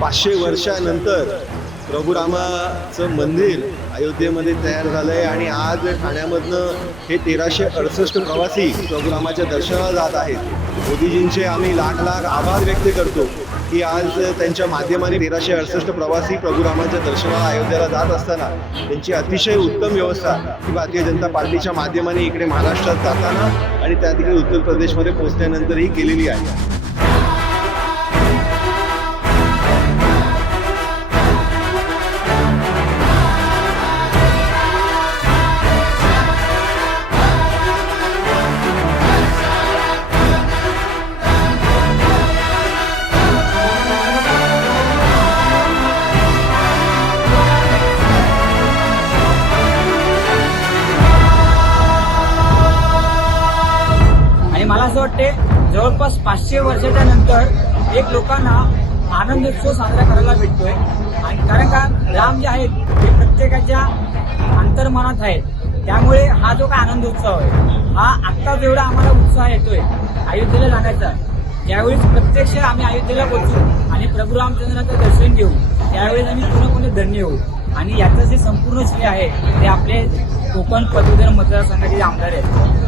पाचशे वर्षानंतर प्रभू रामाचं मंदिर अयोध्येमध्ये तयार झालं आहे आणि आज ठाण्यामधनं हे तेराशे अडसष्ट प्रवासी प्रभू रामाच्या दर्शनाला जात आहेत. मोदीजींचे आम्ही लाख लाख आभार व्यक्त करतो की आज त्यांच्या माध्यमाने तेराशे अडसष्ट प्रवासी प्रभू रामाच्या दर्शनाला अयोध्येला जात असताना त्यांची अतिशय उत्तम व्यवस्था ही भारतीय जनता पार्टीच्या माध्यमाने इकडे महाराष्ट्रात जाताना आणि त्या ठिकाणी उत्तर प्रदेशमध्ये पोहोचल्यानंतरही केलेली आहे. वाटते. जवळपास पाचशे वर्षाच्या नंतर एक लोकांना आनंदोत्सव साजरा करायला भेटतोय. आणि कारण का राम जे आहेत ते प्रत्येकाच्या अंतर्मनात आहेत. त्यामुळे हा जो काय आनंद उत्सव आहे हा आत्ता जेवढा आम्हाला उत्साह येतोय अयोध्येला जाण्याचा ज्यावेळेस प्रत्यक्ष आम्ही अयोध्येला पोहोचू आणि प्रभू रामचंद्राचं दर्शन घेऊ त्यावेळेस आम्ही पूर्णपणे धन्य होऊ. आणि याचं जे संपूर्ण श्रेय आहे ते आपले कोकण पदवीधर मतदारसंघाचे आमदार आहेत